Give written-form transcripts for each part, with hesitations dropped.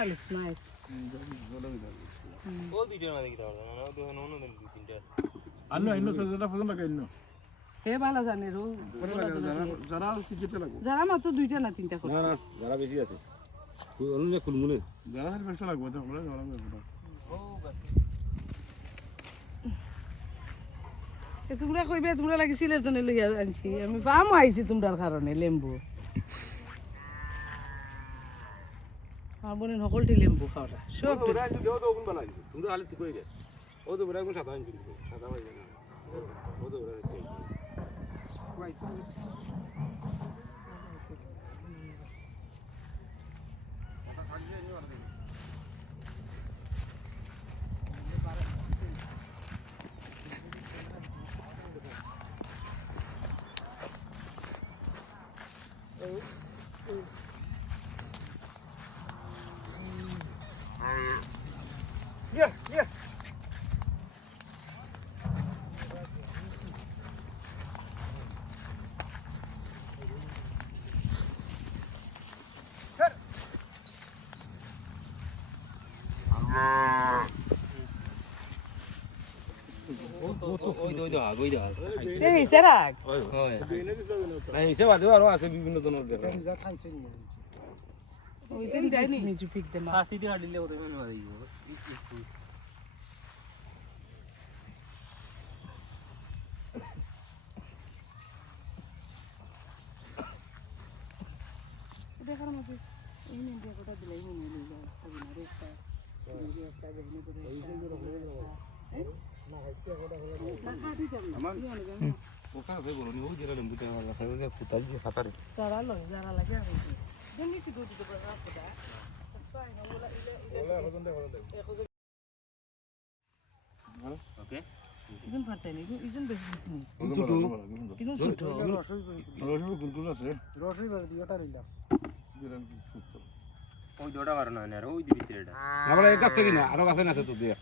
That looks nice. ও দুইটার মাঝে কি তাহলে না ও দেখুন অন্য দিন দুই তিনটা আইনো সজনা পছন্দ লাগে আইনো হে ভালো জানে রো যারা টিকেটে লাগবে যারা মাত্র দুইটা না তিনটা করছে না যারা বেশি আছে তুই অন্য কুলমুনে যারা হার বেশি লাগবে তো আমরা যারা লাগবে ও বাকি তোমরা কইবে তোমরা লাগি সিলের জন্য লইয়া আনছি আমি ফার্ম আইছি তোমরার কারণে লেম্বু আমার বোনের সকলটি লেম্বু খাওয়া সব ওরা একটু দেও তো কোন বানাইছে তোমরা আলে ঠিক কই দে ও তো বড় কোন সাদা আনছি সাদা হই না ও তো বড় দেখতে ভাই তুমি Yeah. এই সেরাক এই সেবা দেওয়া আরো আছে বিভিন্ন ধরনের দেখা ওই দিন যাইনি নিচু পিক দে না আসি দিয়া দিলে ওরে মানে হই যাবে দেখার মধ্যে এই নিন দিয়ে কোটা দিলাই মনে হলো যায় তবে না রেস্তা এই একটা বেহনে করে না হাইতে কোটা হলো না খাটি যাবে আমার ওখানে ভাই বলনি ও যেটা লম্বিতে আমার খাই ওই ফুটাল যে ফাটারে যারা লয় যারা লাগে আর দিন নিচে দুটো দুটো করে রাখো দা ফাইন ওলা ইলে ওকে ইজন ফাটাই নি ইজন বেশি নি ছোট ইজন ছোট রসই গুলগুল আছে রসই বল দিওটা লইলাম যেরকম ছোট ওই দুটো কারণ হয় না ওই দিবিতে এটা আমরা এক কাছ থেকে না আরো কাছে না আছে তো দিয়া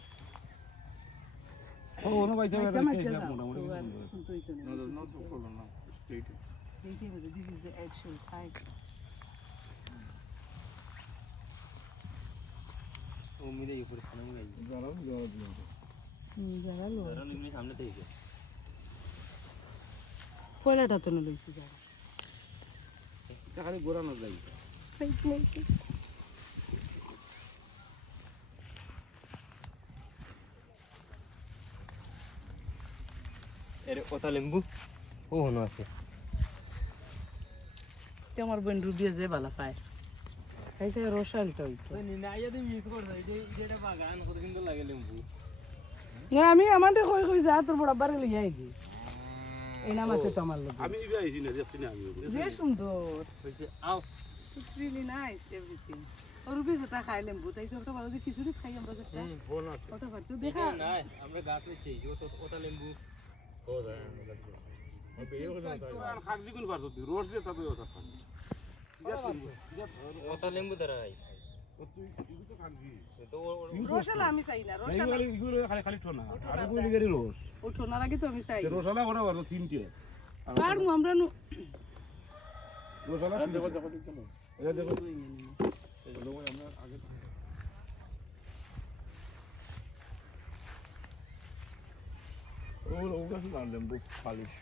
ও ওনো বাইতে বাইতে মোটামুটি No, there's no problem now. Straight. This is the actual type. ও মিলে উপরে খানা গাই যারা দিয়ে যারা লো ধরো নিমনে সামনে থেকে পয়লাটা তো না লইছি যারা এটা খালি গোরানো যাই এর ওটা লেম্বু ও হনো আছে তে আমার বোন রুবিয়ে যে ভালো পায় খাইছে রসালটা হইতো না আইয়া মিস করছ এটা বাগান কত সুন্দর লাগে লেম্বু না আমি আমাদের কই কই যা তোর বড় বারে লইয়া আইছি এই নাম আছে তো আমার লোক আমি ইবে আইছি না যাচ্ছি না আমি যে সুন্দর কইছে আও ইটস রিয়েলি নাইস এভরিথিং আর রুবি যেটা খাই লেম্বু তাই তো ওটা ভালো যে খিচুড়ি খাই আমরা যেটা ফোন আছে ওটা ভাত দেখা না আমরা গাছ নিচ্ছি ওটা লেম্বু ও যায় খাগজি কোন পারছ তুই রোজ যে তবে ওটা খাগজি ওটা লেম্বু দ্বারা আই তুই তো খাগজি তো রসালা আমি চাই না রসালা এগুলো খালি ঠোনা আর এগুলো গেরি রোজ ওঠো না আগে তো আমি চাই রোসালা ওরা বড় তিনটে আর আমরা নু রোসালা দেখো দেখো ঠিক না এটা দেখো এগুলো আমরা আগে ওটা কি আনলাম বুক পালিশ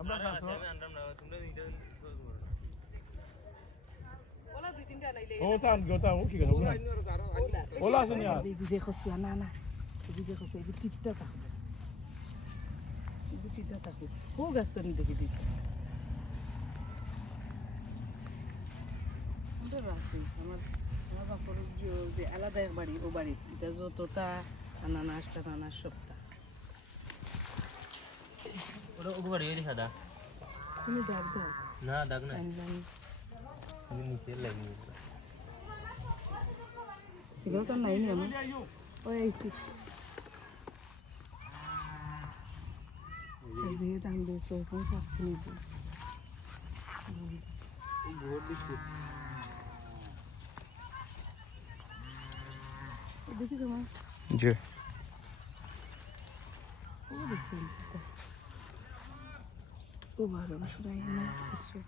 আমরা সাথে ওলা দুই তিনটা নাইলে ওটা ও কি কথা ওলা আছে না বিজে খসিয়া না না বিজে খসিয়া এই তিনটা থাকবে এই তিনটা থাকবে ও গাছটা নি দেখি দিই ওটা রাখি আমার বাপর যে আলাদা এক বাড়ি ও বাড়ি এটা যতটা আনানাস টানানাস সবটা ওটা ওবারে এই দেখা দা তুমি দাগ দাও না দাগ না আমি আমি নিচে লাগি এগুলো তো নাই নি আমার ওই আইছি এই যে দাম দিয়েছে এখন সাথে নিয়ে এই ঘর দিছি দেখি তোমার জি ও দেখি ও ভালো শুনাই না কিছু